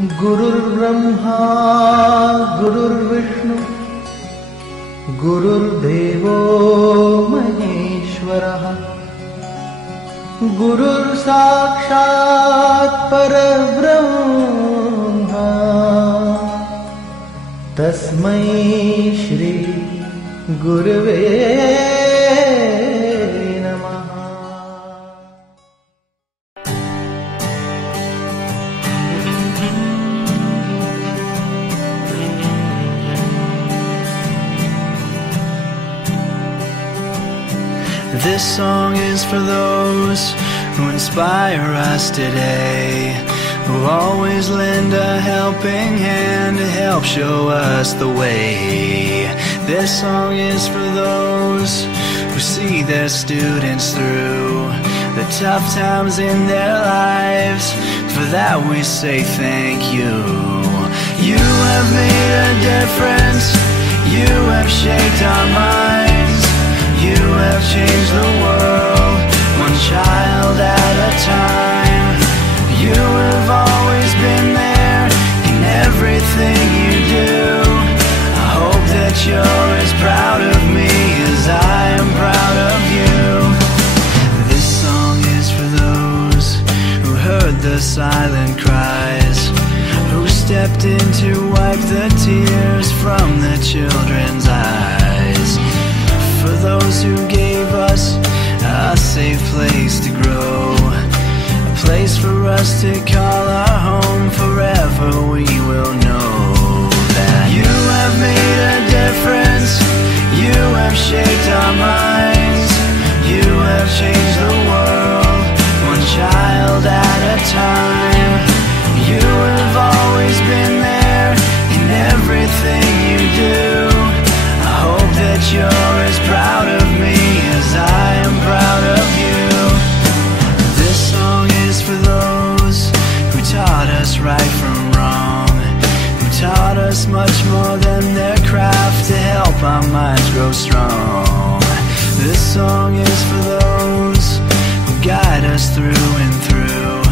गुरुर्ब्रह्मा गुरुर्विष्णु गुरुर्देवो महेश्वरः गुरुर्साक्षात् परब्रह्म तस्मै श्री गुरवे नमः। This song is for those who inspire us today, who always lend a helping hand to help show us the way. This song is for those who see their students through the tough times in their lives. For that we say thank you. You have made a difference. You have shaped our minds. You have changed the world, one child at a time. You have always been there in everything you do. I hope that you're as proud of me as I am proud of you. This song is for those who heard the silent cries, who stepped in to wipe the tears from the children's eyes. For those who gave us a safe place to grow, a place for us to call our home. Forever we will know that you have made a difference. You have shaped our minds. You have changed the world, one child at a time. You have always been there in everything you do. I hope that you're as proud of me as I am proud of you. This song is for those who taught us right from wrong, who taught us much more than their craft to help our minds grow strong. This song is for those who guide us through and through,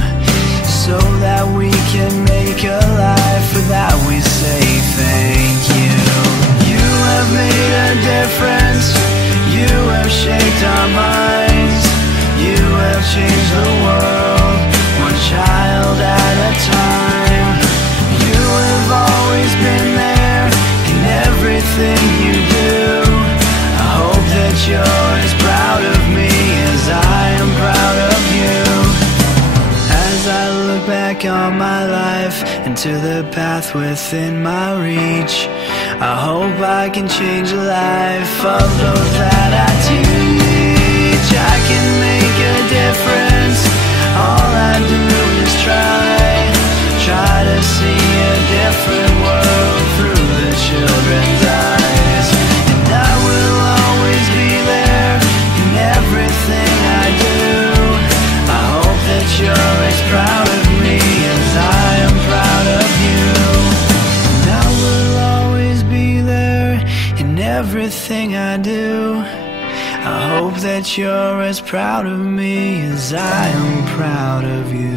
so that we can make a life. For that we say thank you. You have made a difference. You have shaped our minds. You have changed the world, one child at a time. You have always been there in everything you do. I hope that you're as proud of me as I am proud of you. As I look back on my life and to the path within my reach, I hope I can change the life of those that I teach. I can make a difference. All I do is try to see a different world through the children's eyes. And I will always be there in everything I do. I hope that you're as proud of me as I am proud of you. And I will always be there in everything I do. I hope that you're as proud of me as I am proud of you.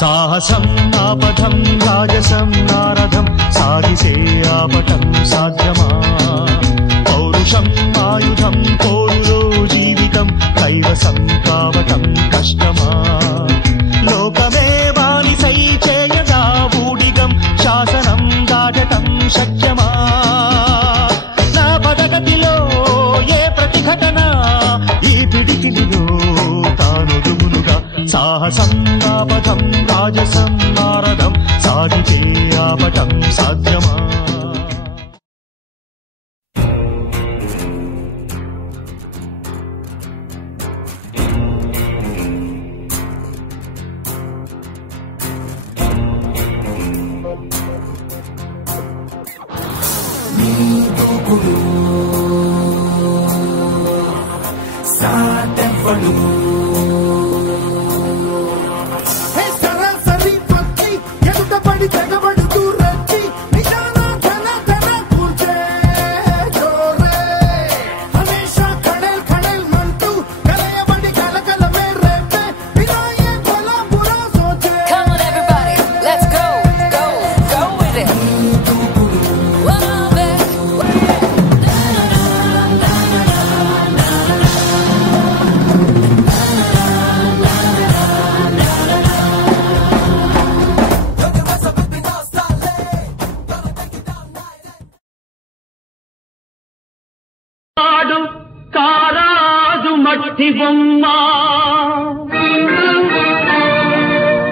సాహసం ఆపథం రాజసం నారథం సాగిసే ఆపటం సాధ్యమా పౌరుషం ఆయుధం పోరులో జీవితం కైవసం కావటం కష్టమా లోకమే బానిసై చేయగా ఊడిగం శాసనం దాటటం శక్యమా నా పదగతిలో ఏ ప్రతిఘటన ఈ పిడికిలిలో తానుదుమునుగా సాహసం ఆపథం రాజసం నారథం సాగితే ఆపటం సాధ్యమా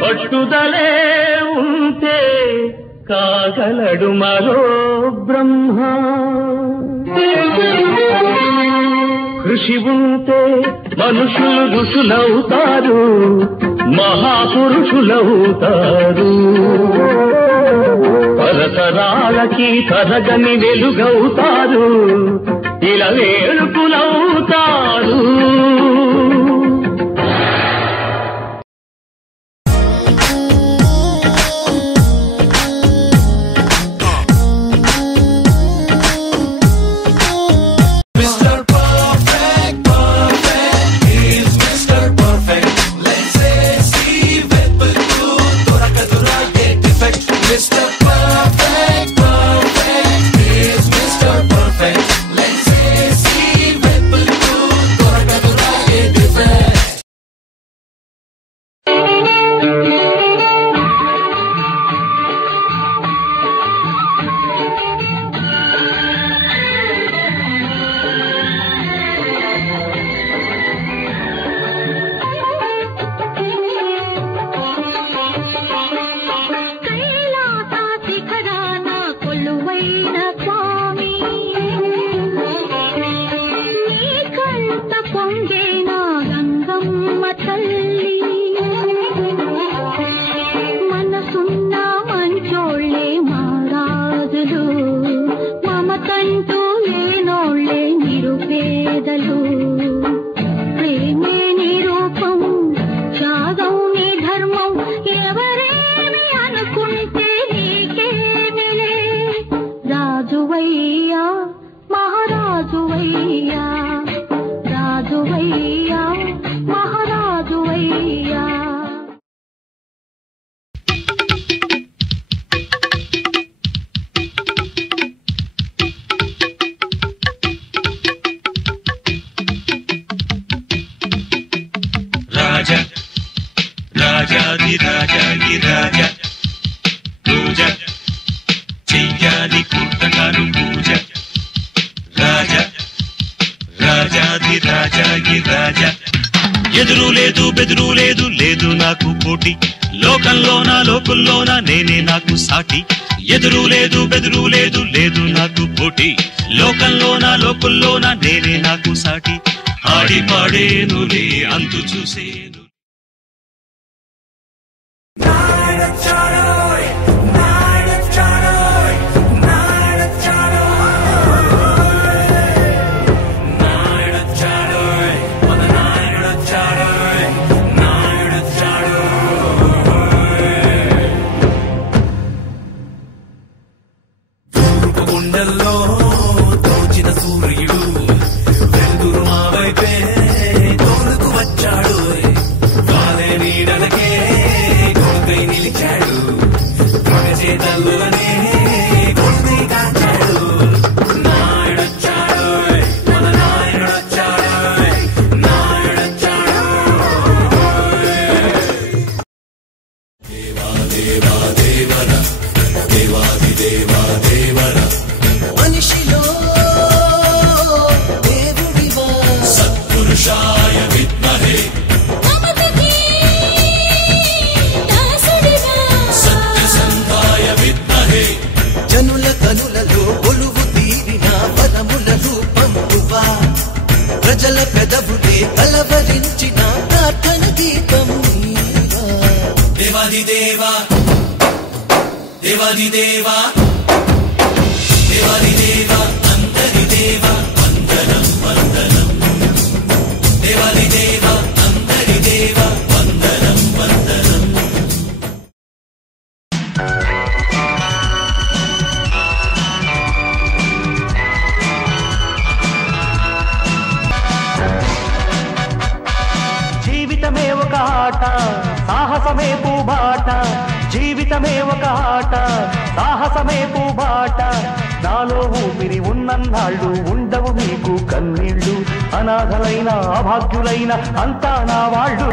పట్టుదలే ఉంటే కాగలడు మరో బ్రహ్మ కృషి ఉంటే మనుషులు ఋషులవుతారు మహాపురుషులవుతారు తరతరాలకి తరగని వెలుగవుతారు ఇలా వేడుకులవుతారు ఎదురు లేదు బెదురు లేదు లేదు నాకు పోటీ లోకుల్లోన నేనే నాకు సాటి ఎదురు లేదు బెదురు లేదు లేదు నాకు పోటీ లోకుల్లోన నేనే నాకు సాటి ఆడి పాడేనులే అంతు చూసేను గుండెల్లో తోచిన సూర్యుడు వెలుగురు మా కలల పెదవుడే కలవరించిన ప్రార్థన గీతం దేవాది దేవా దేవాది దేవా దేవాది దేవా అందరి దేవా వందనం వందనం దేవాది దేవా అందరి దేవా వందనం వందనం జీవితమే ఒక ఆట సాహసమే పూబాట జీవితమే ఒక ఆట సాహసమే పూబాట నాలో ఊపిరి ఉన్నన్నాళ్ళు ఉండవు మీకు కన్నీళ్ళు అనాథలైన అభాగ్యులైన అంతా నా వాళ్ళు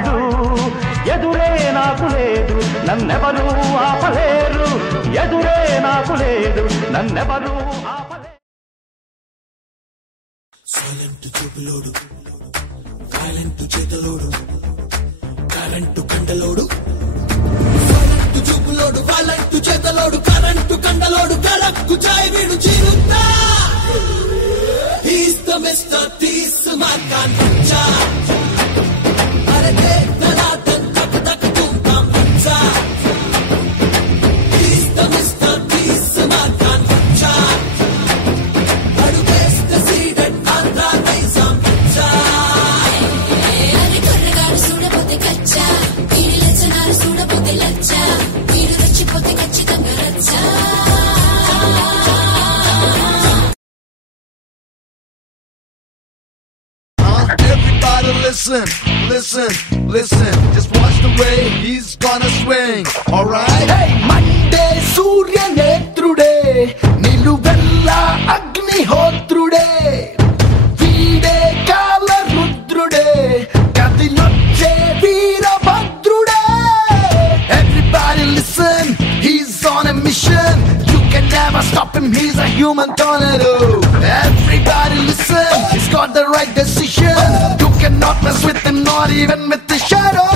ఎదురే నాకు లేదు నన్నెవరూ ఆపలేరు ఎదురే నాకు లేదు నన్నెవరూ ఆపలేరు సైలెంట్ చూపులోడు టాలెంట్ చేతలోడు కరెంటు కండలోడు సైలెంట్ చూపులోడు టాలెంట్ చేతలోడు కరెంటు కండలోడు కడక్కు చాయ్ వీడు చిరుతా He's the Mr. తీస్మార్కాన్ పిచ్చా అరే దేఖనాటన్ తక్ తక్ తుమ్ పిచ్చా He's the Mr. తీస్మార్కాన్ పిచ్చా అడుగేస్తే సీడెడ్ ఆంధ్రా నైజాం పిచ్చా అరే కొర్రగాడు చూడపోతే కచ్చా వీడి లచ్చనాలు చూడపోతే లచ్చా వీడు రెచ్చిపోతే ఖచ్చితంగా రచ్చా Everybody listen, listen, listen. Just watch the way he's gonna swing. Alright? Hey, Monday, Surya Netrude. Niluvella Agnihotrude. Vide Kala Rudrude. Kadiloche Veerabhadrude. Everybody listen, he's on a mission. You can never stop him, he's a human tornado. Everybody listen, he's got the right decision. You cannot mess with him, not even with the shadow.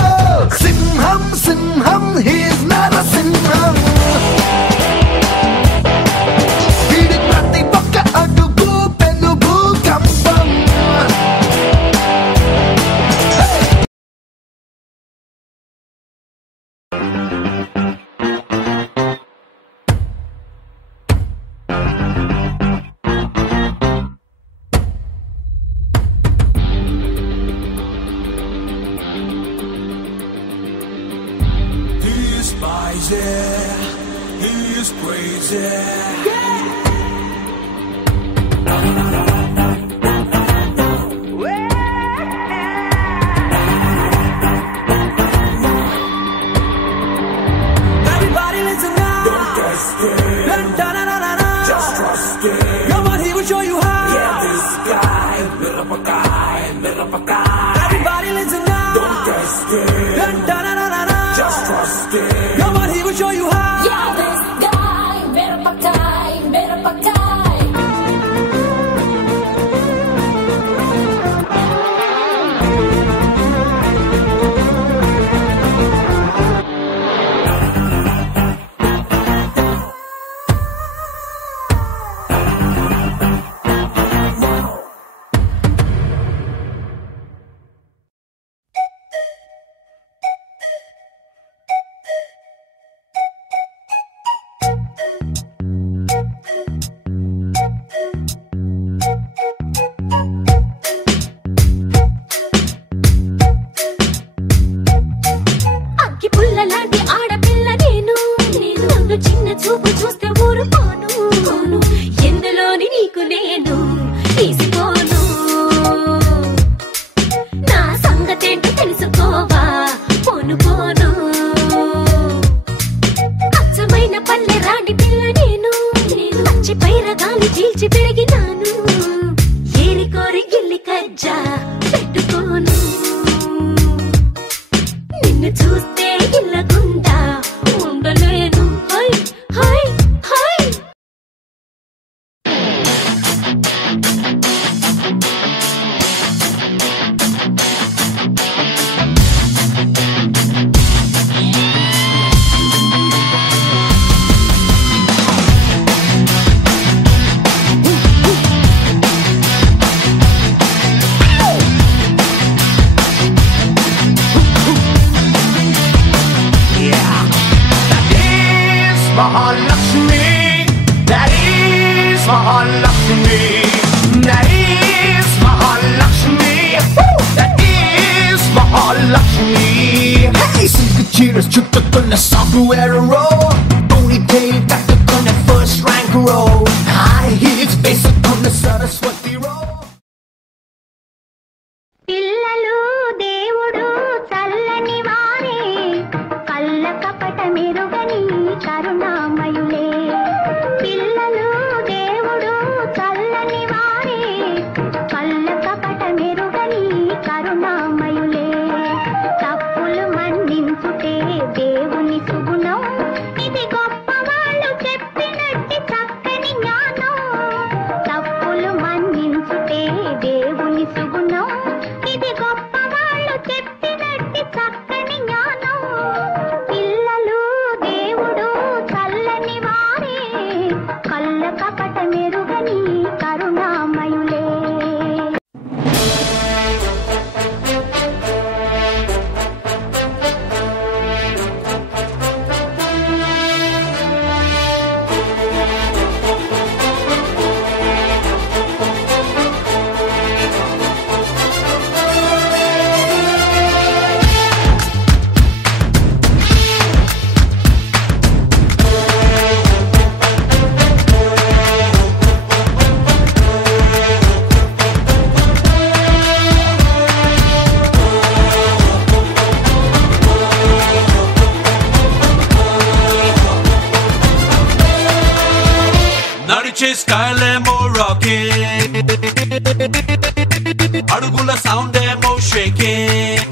Simham, Simham, he's not a Simham. Veedi prati okka adugu pennu bhookampam. He's spicy, he's crazy. Everybody listen now. Don't test it. Just trust it. Come on, he will show you how. Yeah, this guy, Mirapakai. Everybody listen now. Don't test it. Just trust it. Come on, he will show you how. Yeah, this guy, Mirapakai. haters చుట్టుకున్న software రో Tony Tail కట్టుకున్న first rank రో High heels వేసుకున్న సరస్వతి రో పిల్లలు దేవుడు చల్లని వారే కళ్ళ కపట మెరుగని కరుణామయులే పిల్లలు దేవుడు చల్లని వారే కళ్ళ కపట మెరుగని కరుణామయులే తప్పులు మన్నించుటే దేవుని సుగుణం ఇది గొప్పవాళ్ళు చెప్పినట్టి చక్కని జ్ఞానం తప్పులు మన్నించుటే దేవుని సుగుణం ఇది గొప్పవాళ్ళు చెప్పినట్టి చక్కని జ్ఞానం పిల్లలు దేవుడు చల్లని వారే కళ్ళ కపట మెరుగని కరుణామయులే నడిచే స్టైల్ ఏమో రాకింగ్ అడుగుల సౌండ్ ఏమో షేకింగ్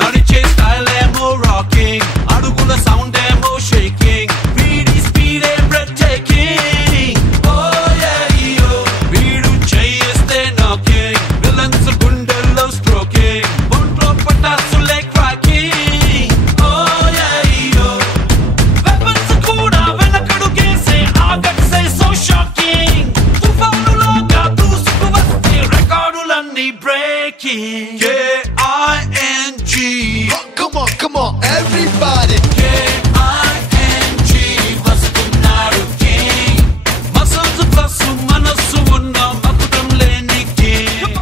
నడిచే స్టైల్ ఏమో రాకింగ్ అడుగుల సౌండ్ ఏమో షేకింగ్ వీడి స్పీడ్ ఏ బ్రెత్ టేకింగ్ ఓ యా యో వీడు చేస్తే నాకింగ్ విలన్స్ గుండెల్లో స్ట్రోకింగ్ ఒంట్లో పటాసులే క్రాకింగ్ ఓ యా యో వెపన్స్ కూడా వెనకడుగేసే ఆగట్సే సో షాకింగ్ తుఫానులాగా దూసుకు వస్తే రికార్డులన్నీ breaking K-I-N-G Come on, everybody K-I-N-G వస్తున్నాడు king మసల్స్ ప్లస్ మనస్సు ఉన్న మకుటం లేని king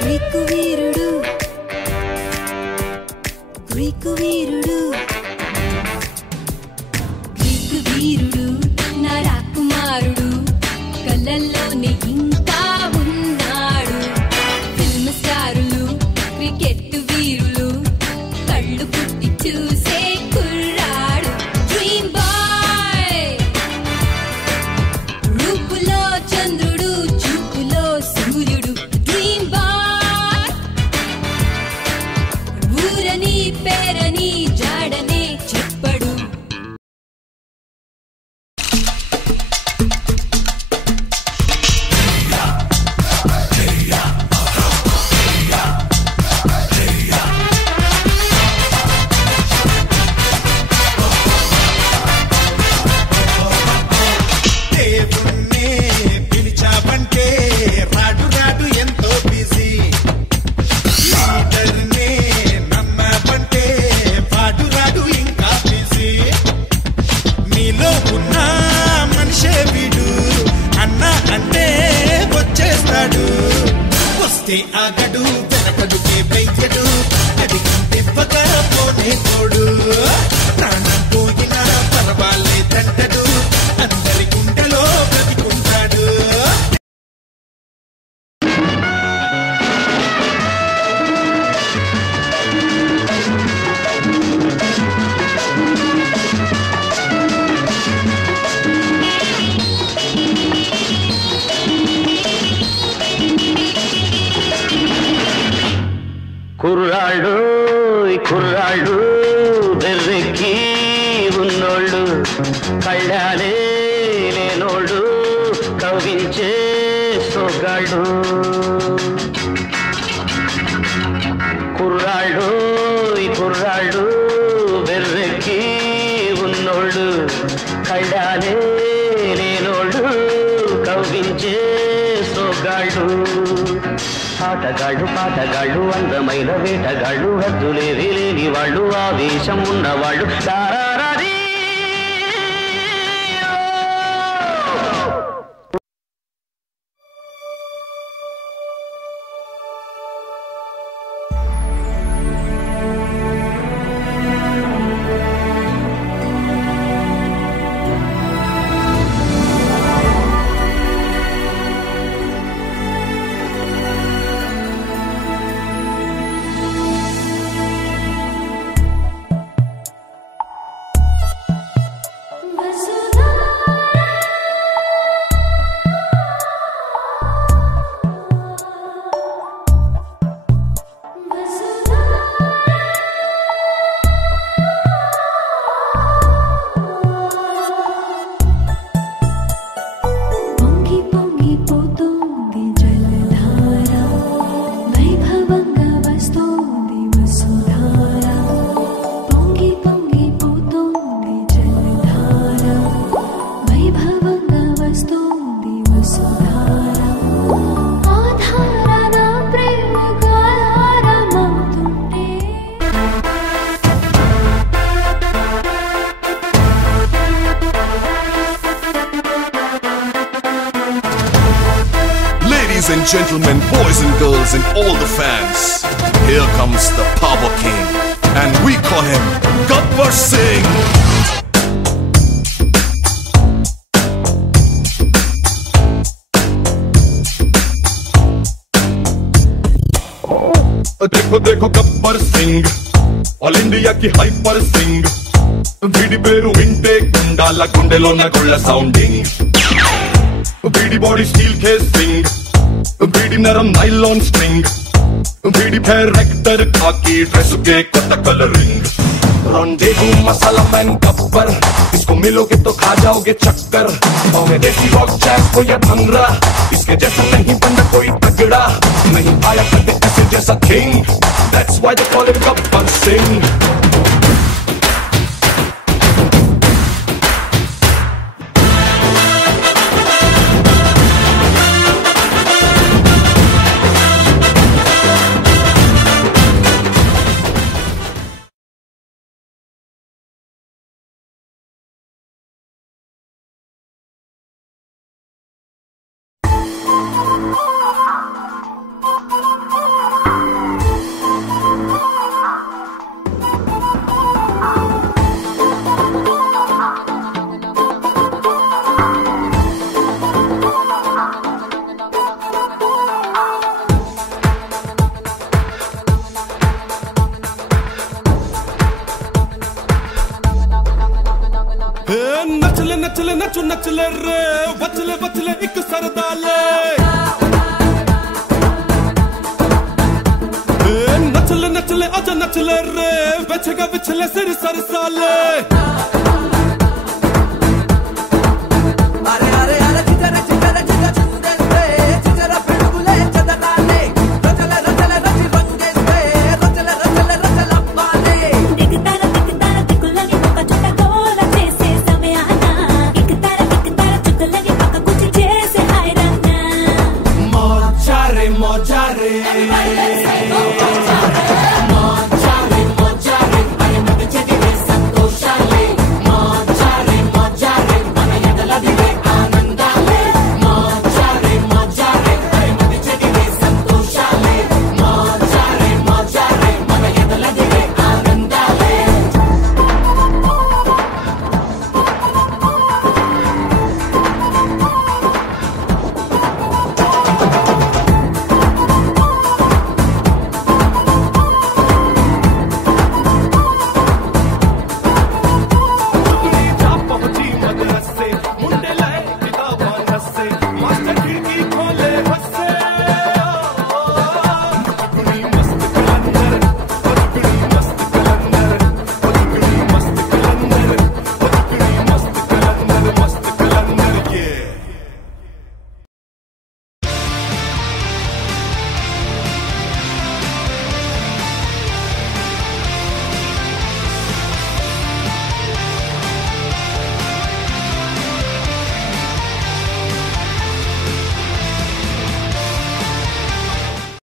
గ్రీకు వీరుడు గ్రీకు వీరుడు గ్రీకు వీరుడు నా రాకుమారుడు కళ్ళల్లోనే ఇంకా ఉన్నాడు ఫిల్మ్ స్టారులు క్రికెట్ వీరులు కళ్ళు పుట్టి చూసే కుర్రాడు డ్రీమ్ బాయ్ రూపులో చంద్రుడు చూపులో సూర్యుడు డ్రీమ్ బాయ్ ఊరని పేరని జాడనే చెప్పడు దేవుణ్ణే పిలిచావంటే రాడు రాడు ఎంతో బిజీ లీడర్నే నమ్మావంటే వాడు రాడు ఇంకా బిజీ నీలో ఉన్న మనిషే వీడు అన్న అంటే వచ్చేస్తాడు వస్తే ఆగడు వెనకడుకే వెయ్యడు అడిగివ్వగా పోనే తోడు ప్రాణం పోయినా పర్వాలేదంటడు అందరి గుండెలో బ్రతికుంటాడు కుర్రాళ్ళు కుర్రాళ్ళు బెర్రెక్కి ఉన్నోళ్ళు కళ్ళాలే లేనోళ్ళు కవ్వించే సొగ్గాళ్ళు కుర్రాళ్ళు కుర్రాళ్ళు బెర్రెక్కి ఉన్నోళ్ళు కళ్ళాలే లేనోళ్ళు కవ్వించే సొగ్గాళ్ళు ఆటగాళ్ళు పాటగాళ్ళు అందమైన వేటగాళ్ళు హద్దులేవి లేని వాళ్ళు ఆవేశం ఉన్నవాళ్ళు తారారీ gentlemen, boys and girls, and all the fans, here comes the Power King, and we call him Gabbar Singh. देखो देखो गब्बर सिंह, ऑल इंडिया की हाइपर सिंह, వీడి పేరు వింటే గుండాల గుండెలో నా గుళ్ళ సౌండింగ్, వీడి బాడీ స్టీల్ కేసింగ్, వీడి నరం నైలాన్ స్ట్రింగ్, వీడి క్యారెక్టర్ కాకి డ్రెస్ के కొత్త కలరింగ్, रॉन्डेवू मसाला मैन गब्बर, इसको मिलोगे तो खा जाओगे चक्कर, पाँव में देसी रॉक जैज को या भंगरा, इसके जैसा नहीं बंदा कोई तगड़ा, नहीं आया कभी ऐसे जैसा king, that's why they call him Gabbar Singh. नचले नचले नचो नचले रे, बचले बचले एक सरदाले, नचले नचले आजा नचले रे, बचेगा बिछले सिर सरसाले.